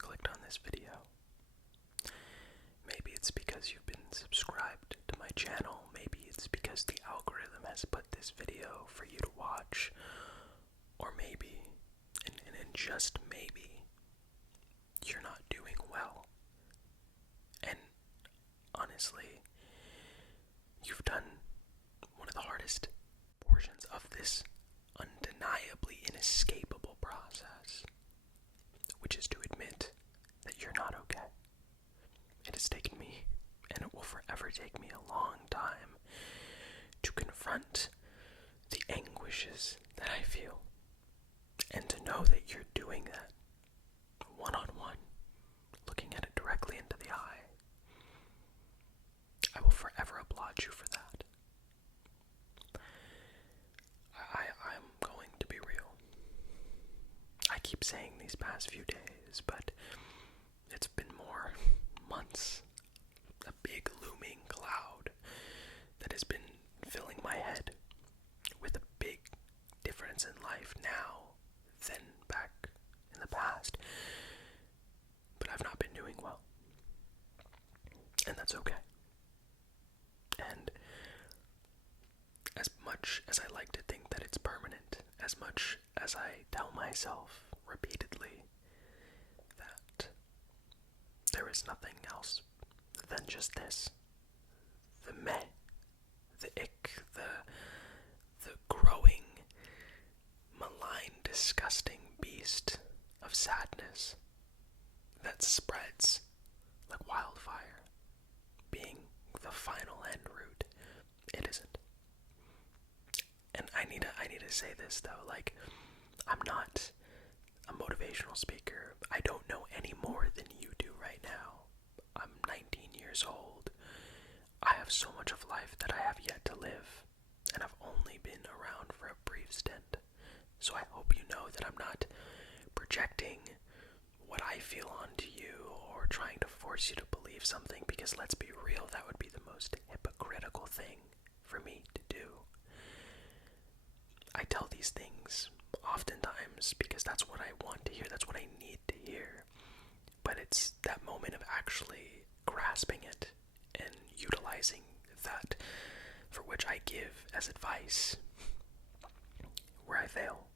clicked on this video. Maybe it's because you've been subscribed to my channel. Maybe it's because the algorithm has put this video for you to watch. Or maybe, and just maybe, you're not doing well. And honestly, you've done one of the hardest portions of this undeniably inescapable process, which is to admit that you're not okay. It has taken me, and it will forever take me, a long time to confront the anguishes that I feel, and to know that you're doing that one-on-one, looking at it directly into the eye. I will forever applaud you for that. I'm going to be real. I keep saying these past few days, but it's been more months. A big looming cloud that has been filling my head with a big difference in life now than back in the past. But I've not been doing well. And that's okay. And as much as I like to think that it's permanent, as much as I tell myself repeatedly that there is nothing else than just this, the meh, the ick, the growing, malign, disgusting beast of sadness that spreads like wildfire, being the final end route, it isn't. And I need to say this though, like, I'm not a motivational speaker. I don't know any more than you do right now. I'm 19 years old. I have so much of life that I have yet to live, and I've only been around for a brief stint. So I hope you know that I'm not projecting what I feel onto you or trying to force you to believe something, because let's be real, that would be the most hypocritical thing for me to do. I tell these things oftentimes because that's what I want to hear, that's what I need to hear. But it's that moment of actually grasping it and utilizing that for which I give as advice where I fail.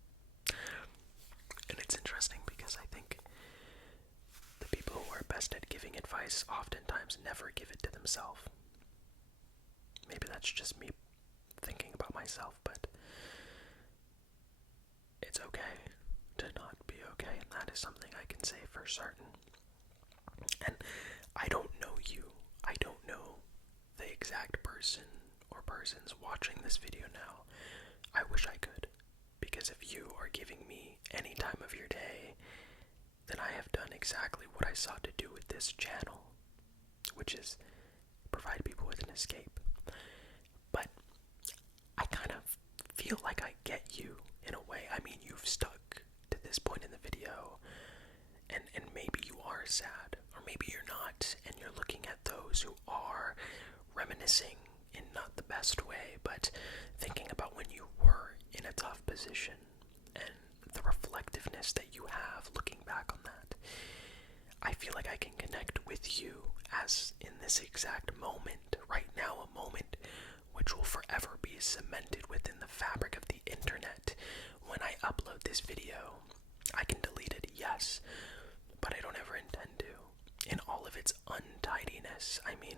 And it's interesting because I think the people who are best at giving advice oftentimes never give it to themselves. Maybe that's just me thinking about myself, but it's okay to not be okay, and that is something I can say for certain. And I don't know you. I don't know the exact person or persons watching this video now. I wish I could, because if you are giving me any time of your day, then I have done exactly what I sought to do with this channel, which is provide people with an escape. But I kind of feel like I get you in a way. I mean, you've stuck to this point in the video, and maybe you are sad, or maybe you're not, and you're looking at those who are reminiscing in not the best way, but thinking about when you were in a tough position and the reflectiveness that you have looking back on that. I feel like I can connect with you as in this exact moment, right now, a moment which will forever be cemented within the fabric of the internet. When I upload this video, I can delete it, yes, but I don't ever intend to. In all of its untidiness, I mean,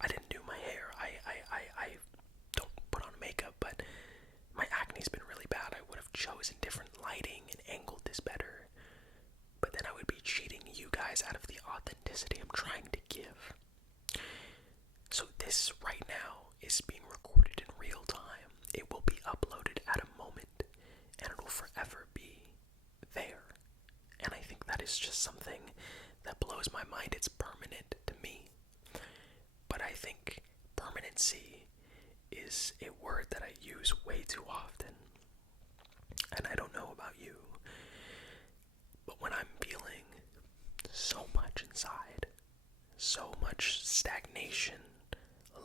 I didn't do my hair, I don't put on makeup, but my acne's been really bad. I would have chosen different lighting and angled this better, but then I would be cheating you guys out of the authenticity I'm trying to give. So this right now is being recorded in real time. It will be uploaded at a moment, and it will forever be there. And I think that is just something that blows my mind. It's permanent to me. But I think permanency is a word that I use way too often. And I don't know about you, but when I'm feeling so much inside, so much stagnation,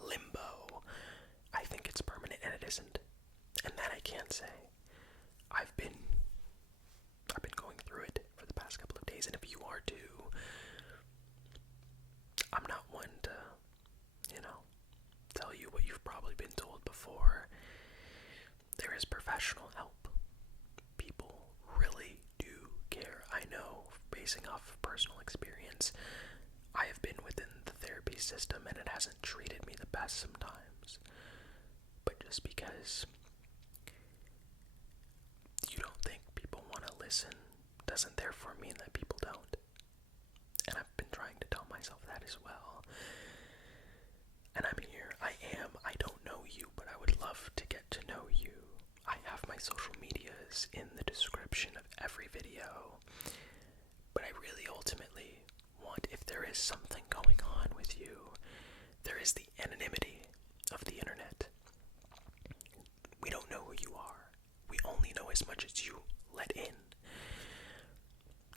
limbo, I think it's permanent, and it isn't. And that I can't say. I've been going through it for the past couple of days, and if you professional help. People really do care. I know, basing off of personal experience, I have been within the therapy system and it hasn't treated me the best sometimes. But just because you don't think people want to listen doesn't therefore mean that people don't. And I've been trying to tell myself that as well. And I'm here. I don't know you, but I would love to get to know you. I have my social medias in the description of every video. But I really ultimately want, if there is something going on with you, there is the anonymity of the internet. We don't know who you are. We only know as much as you let in.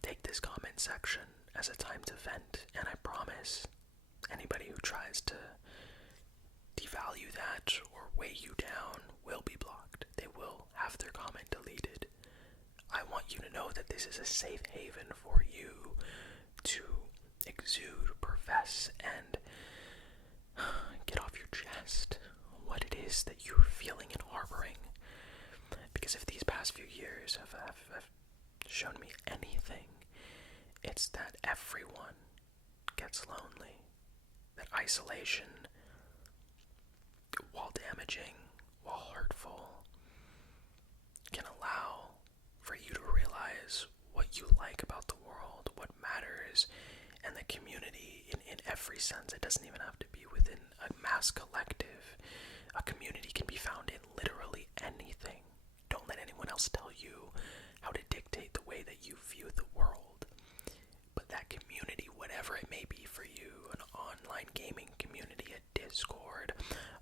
Take this comment section as a time to vent, and I promise anybody who tries to devalue that or weigh you down will be blocked. They will have their comment deleted. I want you to know that this is a safe haven for you to exude, profess, and get off your chest what it is that you're feeling and harboring. Because if these past few years have shown me anything, it's that everyone gets lonely. That isolation, while damaging, while hurtful, can allow for you to realize what you like about the world, what matters, and the community in every sense. It doesn't even have to be within a mass collective. A community can be found in literally anything. Don't let anyone else tell you how to dictate the way that you view the world. But that community, whatever it may be for you, an online gaming community, a Discord,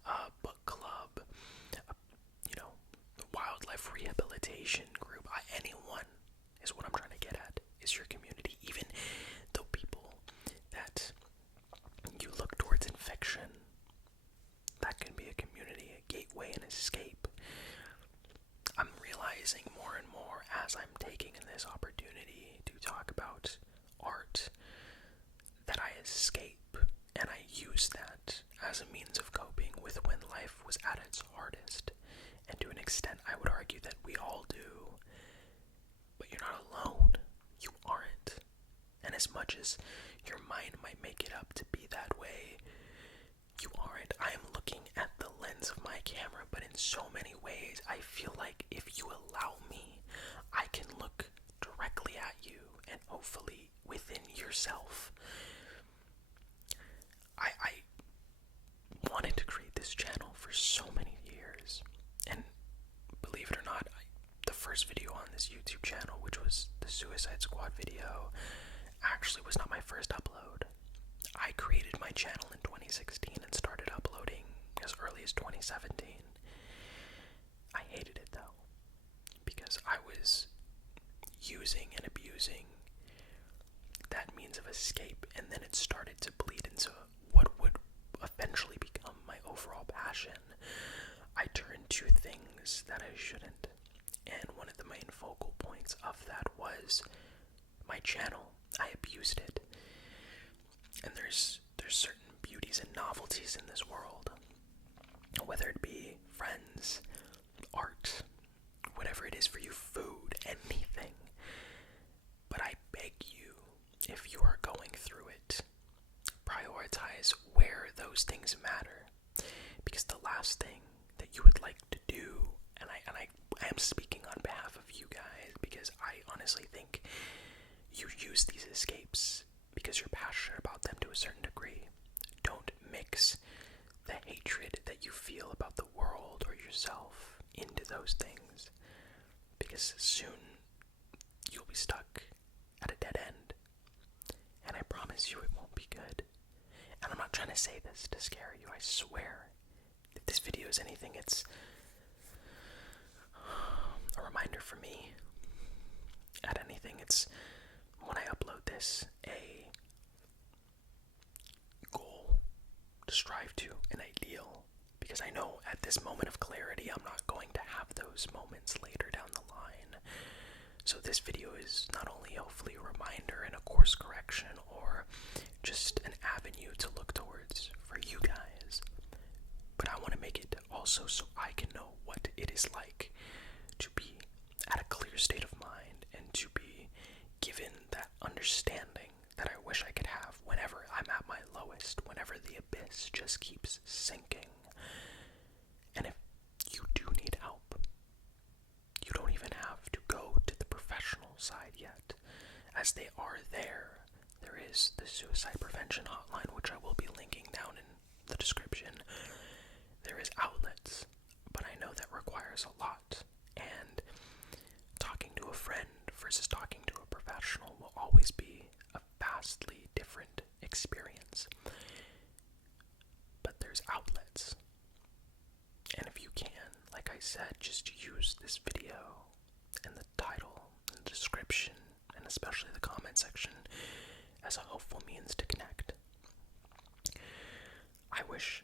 a book club, wildlife rehabilitation group, anyone is what I'm trying to get at, is your community. Even the people that you look towards in fiction, that can be a community, a gateway, an escape. I'm realizing more and more as I'm taking in this opportunity to talk about art that I escape, and I use that as a means of coping with when life was at its hardest. And to an extent, I would argue that we all do. But you're not alone. You aren't. And as much as your mind might make it up to be that way, you aren't. I am looking at the lens of my camera, but in so many ways, I feel like if you allow me, I can look directly at you and hopefully within yourself. I wanted to create this channel for so many years. And believe it or not, the first video on this YouTube channel, which was the Suicide Squad video, actually was not my first upload. I created my channel in 2016 and started uploading as early as 2017. I hated it though, because I was using and abusing that means of escape, and then it started to bleed into what would eventually become my overall passion. I turned to things that I shouldn't, and one of the main focal points of that was my channel. I abused it. And there's certain beauties and novelties in this world, whether it be friends, art, whatever it is for you, food, anything. But I beg you, if you are going through it, prioritize where those things matter. Because the last thing that you would like to do, and I am speaking on behalf of you guys, because I honestly think you use these escapes because you're passionate about them to a certain degree. Don't mix the hatred that you feel about the world or yourself into those things, because soon you'll be stuck at a dead end, and I promise you it won't be good. And I'm not trying to say this to scare you, I swear. If this video is anything, it's a reminder for me. At anything, it's when I upload this, a goal to strive to, an ideal, because I know at this moment of clarity I'm not going to have those moments later down the line. So this video is not only hopefully a reminder and a course correction, or just an avenue to look towards for you guys, but I want to make it also so I can know what it is like to be at a clear state of mind and to be given that understanding that I wish I could have whenever I'm at my lowest, whenever the abyss just keeps sinking. And if you do need help, you don't even have to go to the professional side yet, as they are there. There is the suicide prevention hotline, which I will be linking down in the description. There is outlets, but I know that requires a lot, and talking to a friend versus talking to a professional will always be a vastly different experience. But there's outlets, and if you can, like I said, just use this video and the title and the description, and especially the comment section, as a hopeful means to connect. I wish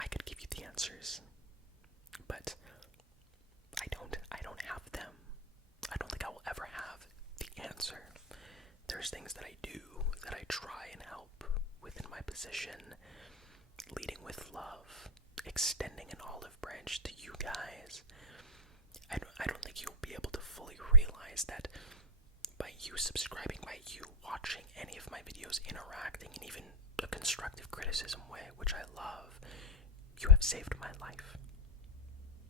I could give you the answers, but I don't have them. I don't think I will ever have the answer. There's things that I do, that I try and help within my position, leading with love, extending an olive branch to you guys. I don't think you'll be able to fully realize that by you subscribing, by you watching any of my videos, interacting, and even a constructive criticism way, which I love, you have saved my life.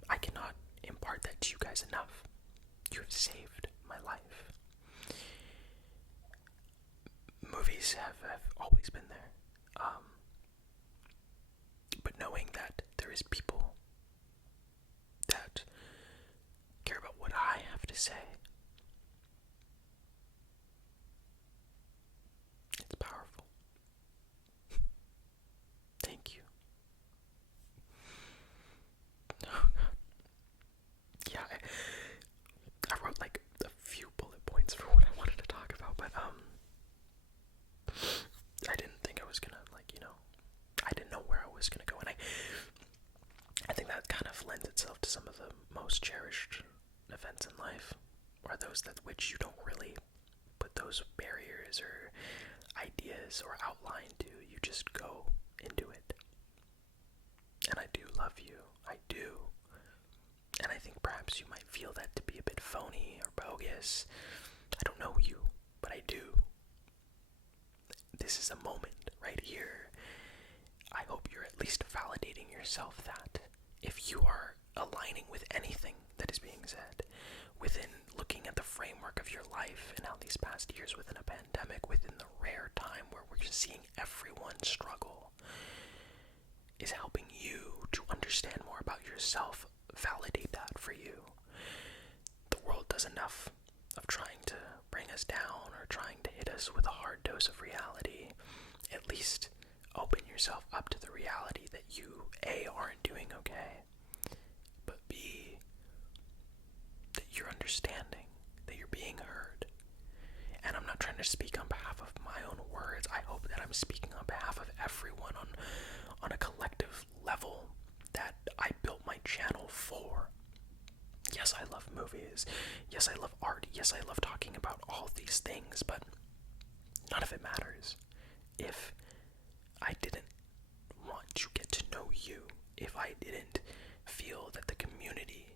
I cannot impart that to you guys enough. You have saved my life. Movies have always been there. But knowing that there is people that care about what I have to say, it's powerful. Thank you. Oh, God. Yeah, I wrote like a few bullet points for what I wanted to talk about, but I didn't think I was gonna, I didn't know where I was gonna go, and I think that kind of lends itself to some of the most cherished events in life, are those that which you don't really put those barriers or ideas or outline to. You just go into it. And I do love you. I do. And I think perhaps you might feel that to be a bit phony or bogus. I don't know you, but I do. This is a moment right here. I hope you're at least validating yourself that if you are aligning with anything that is being said, within looking at the framework of your life and how these past years within a pandemic, within the rare time where we're seeing everyone struggle, is helping you to understand more about yourself, validate that for you. The world does enough of trying to bring us down or trying to hit us with a hard dose of reality. At least open yourself up to the reality that you, A, aren't doing okay, but B, that you're understanding, that you're being heard. And I'm not trying to speak on behalf of my own words. I hope that I'm speaking on behalf of everyone on a collective level that I built my channel for. Yes, I love movies. Yes, I love art. Yes, I love talking about all these things, but none of it matters if I didn't want to get to know you, if I didn't feel that the community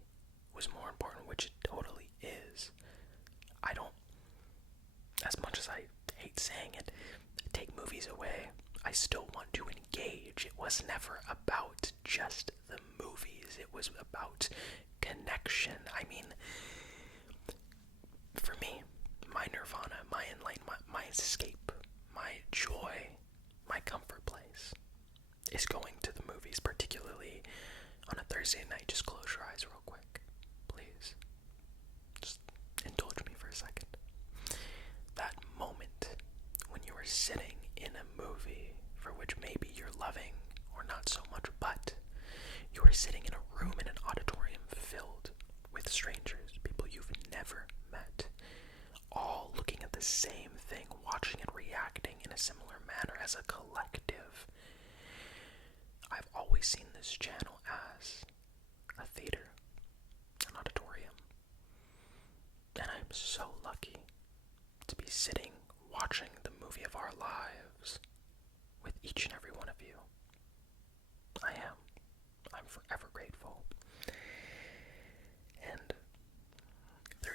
was more important, which it totally is. I don't, as much as I hate saying it, take movies away, I still want to engage. It was never about just the movies. It was about connection. I mean, for me, my nirvana, my enlightenment, my escape, my joy, my comfort place is going to the movies, particularly on a Thursday night. Just close your eyes real quick, please. Just indulge me for a second. That moment when you are sitting in a movie for which maybe you're loving or not so much, but you are sitting in a room in an auditorium filled with strangers, people you've never met, all looking at the same thing, watching and reacting in a similar manner as a collective. I've always seen this channel as a theater, an auditorium, and I'm so lucky to be sitting, watching the movie of our lives with each and every one of you. I'm forever grateful. And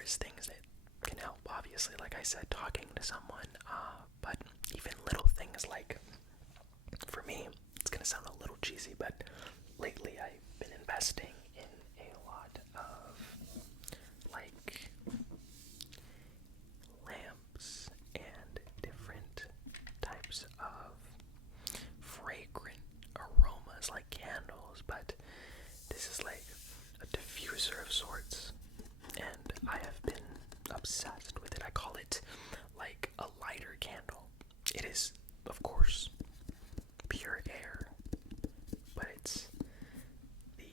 there's things that can help, obviously, like I said, talking to someone, but even little things like, for me, it's gonna sound a little cheesy, but lately I've been investing in a lot of, like, lamps and different types of fragrant aromas, like candles, but this is like a diffuser of sorts, and I have been obsessed with it. I call it like a lighter candle. It is, of course, pure air, but it's the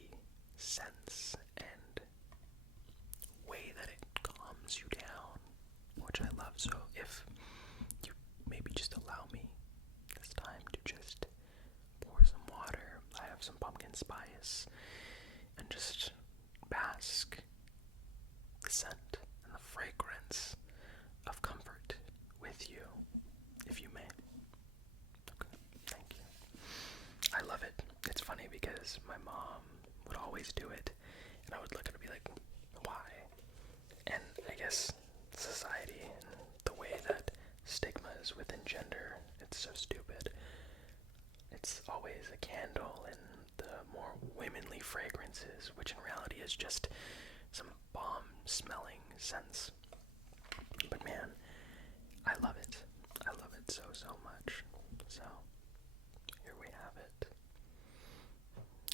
sense and way that it calms you down, which I love. So if you maybe just allow me this time to just pour some water, I have some pumpkin spice, and just bask the scent and the fragrance of comfort with you, if you may. Okay, thank you. I love it. It's funny because my mom would always do it, and I would look at her and be like, why? And I guess society and the way that stigma is within gender, it's so stupid. It's always a candle and the more womanly fragrances, which in reality is just some bomb-smelling scents. But man, I love it. I love it so, so much. So, here we have it.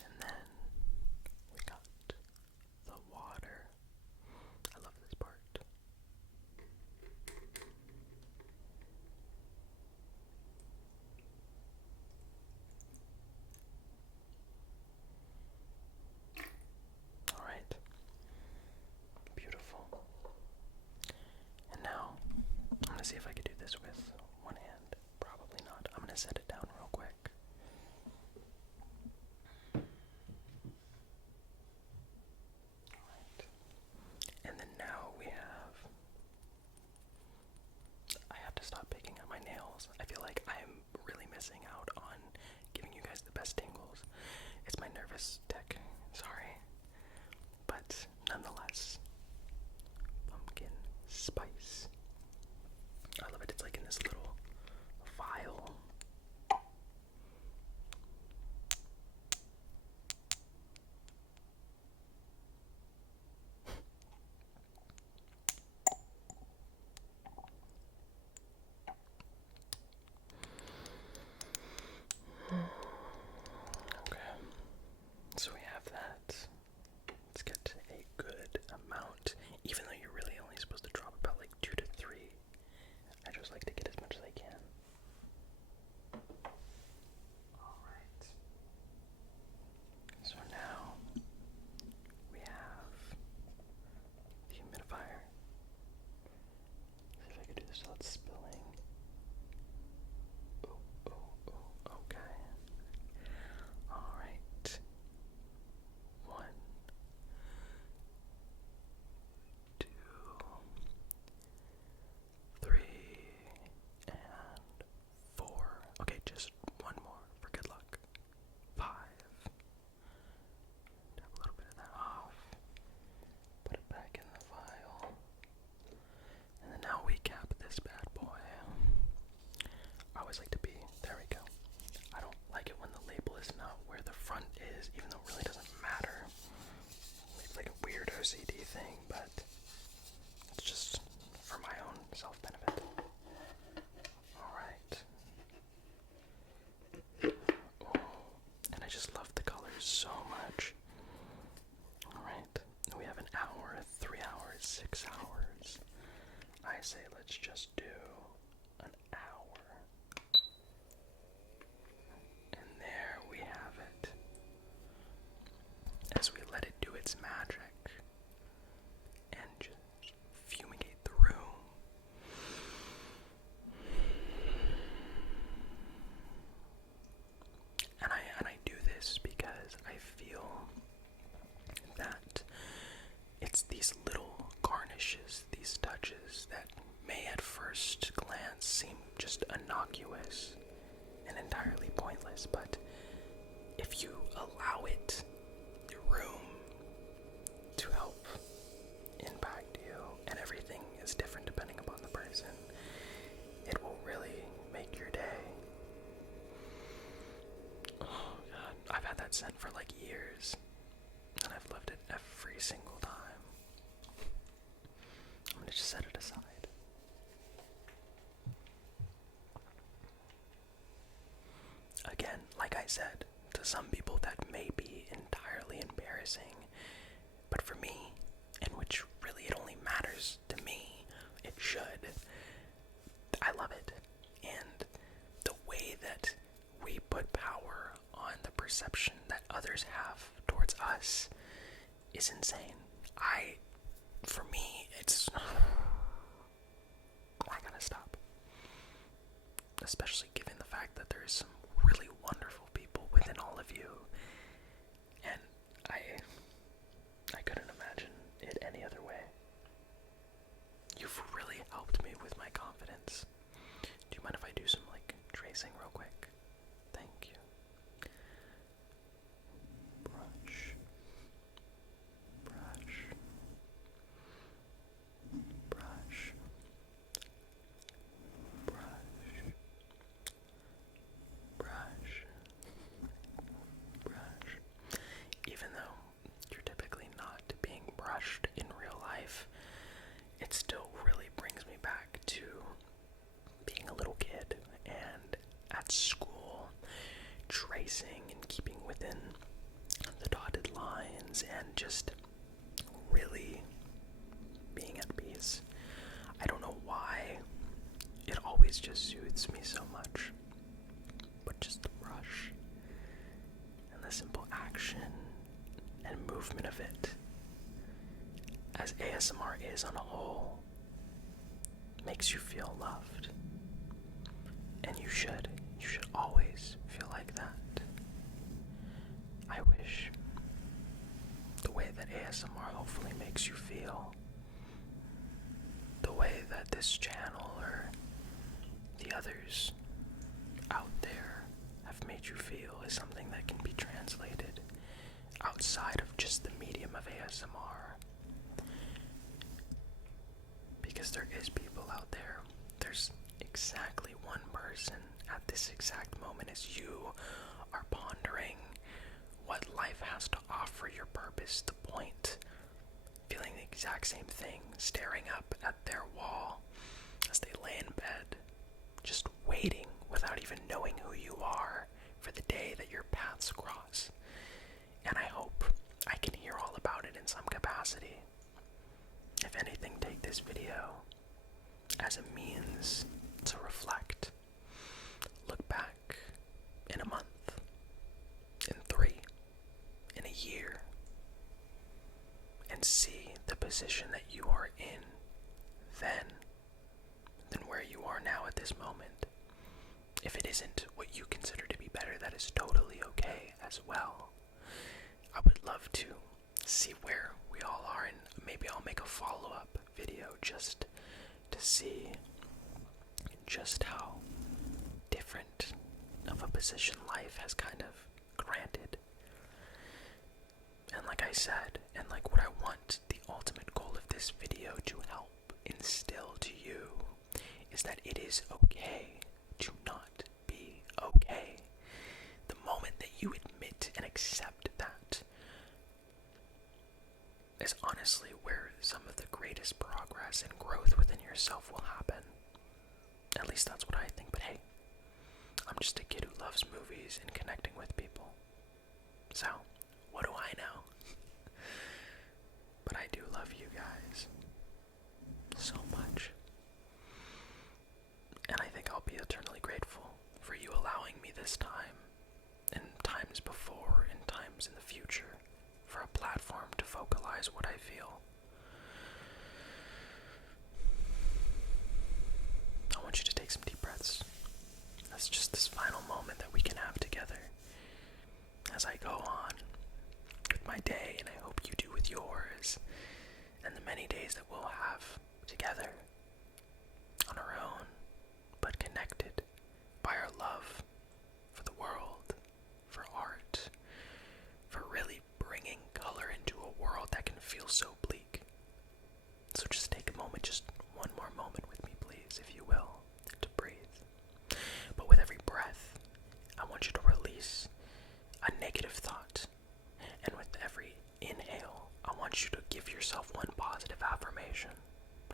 And then we got the water. I love this part. Alright. Beautiful. And now, I'm gonna see if I could do this with one hand. Probably not. I'm gonna set it down real quick. Alright. And then now we have... I have to stop picking at my nails. I feel like I'm really missing out on giving you guys the best tingles. It's my nervous tick. Sorry. But nonetheless, pumpkin spice. I love it. It's like in this little vial. Okay. So we have that. Let's get a good amount, even though you're really only supposed to drop about like 2 to 3. I just like to get as much as I can. Alright. So now we have the humidifier. See if I can do this without spilling. Oh, okay. Alright. 1, 2, 3, and 4. Okay, just one more for good luck. 5. Tap a little bit of that off. Put it back in the vial. And then now we cap this bad boy. I always like to be, there we go. I don't like it when the label is not where the front is, even though it really doesn't matter. It's like a weird OCD thing, but it's just for my own self-benefit. Alright. And I just love the colors so much. Alright. We have an hour, 3 hours, 6 hours. I say let's just do an hour. And there we have it. As we let it do its magic and just fumigate the room. And I do this because I feel that it's these little garnishes, these touches that may at first glance seem just innocuous and entirely pointless, but if you allow the room to help impact you and said, to some people that may be entirely embarrassing, but for me, in which really it only matters to me, it should. I love it. And the way that we put power on the perception that others have towards us is insane. For me, I gotta stop. Especially given the fact that there is some really wonderful people within all of you. And I couldn't imagine it any other way. You've really helped me with my confidence. Do you mind if I do some, tracing real quick? Thank you. Brush. Brush. Brush. Brush. Brush. Brush. Even though you're typically not being brushed in real life, it still really brings me back to being a little kid and at school, tracing and keeping within the dotted lines and just really being at peace. I don't know why it always just soothes me so much, but just the brush and the simple action and movement of it, as ASMR is on a whole, makes you feel loved. And you should always feel like that. I wish the way that ASMR hopefully makes you feel, the way that this channel or the others out there have made you feel, is something that can be translated outside of just the medium of ASMR. Because there is people out there, there's exactly one person at this exact moment as you are pondering what life has to offer, your purpose, the point, feeling the exact same thing, staring up at their wall as they lay in bed, just waiting without even knowing who you are for the day that your paths cross. And I hope I can hear all about it in some capacity. If anything, take this video as a means to reflect. Look back in a month, in 3, in a year, and see the position that you are in then than where you are now at this moment. If it isn't what you consider to be better, that is totally okay as well. I would love to see where we all are, and maybe I'll make a follow-up video just to see just how different of a position life has kind of granted. And like I said, and like what I want, the ultimate goal of this video to help instill to you is that it is okay to not be okay. The moment that you admit and accept that is honestly where some of the greatest progress and growth within yourself will happen. At least that's what I think, but hey, I'm just a kid who loves movies and connecting with people. So, what do I know? But I do love you guys so much. And I think I'll be eternally grateful for you allowing me this time, and times before, and times in the future, for a platform to vocalize what I feel. I want you to take some deep breaths. That's just this final moment that we can have together as I go on with my day, and I hope you do with yours, and the many days that we'll have together on our own, but connected by our love for the world, for art, for really bringing color into a world that can feel so bleak. So just take a moment, just one more moment with me, please, if you will, to breathe. But with every breath, I want you to release a negative thought. And with every inhale, I want you to give yourself one positive affirmation.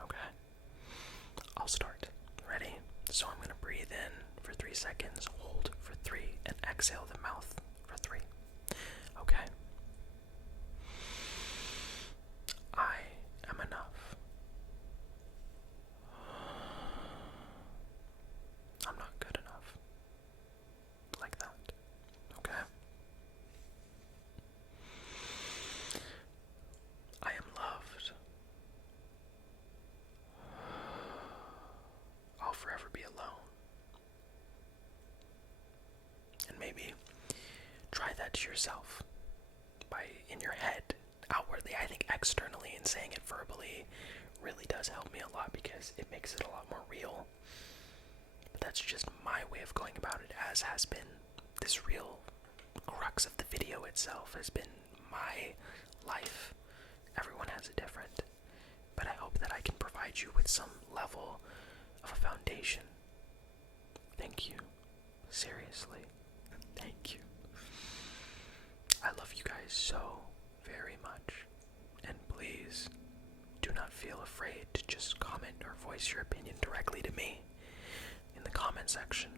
Okay? I'll start. Ready? So I'm going to breathe in for 3 seconds, hold for 3, and exhale the mouth for 3. Okay? I am enough. I'm not good enough. Like that. Okay? I am loved. I'll forever be alone. And maybe try that to yourself by in your head, outwardly. I think externally and saying it verbally really does help me a lot because it makes it a lot more real. But that's just my way of going about it, as has been this real crux of the video itself, has been my life. Everyone has it different, but I hope that I can provide you with some level of a foundation. Thank you. Seriously. Thank you. I love you guys so very much, and please do not feel afraid to just comment or voice your opinion directly to me in the comment section.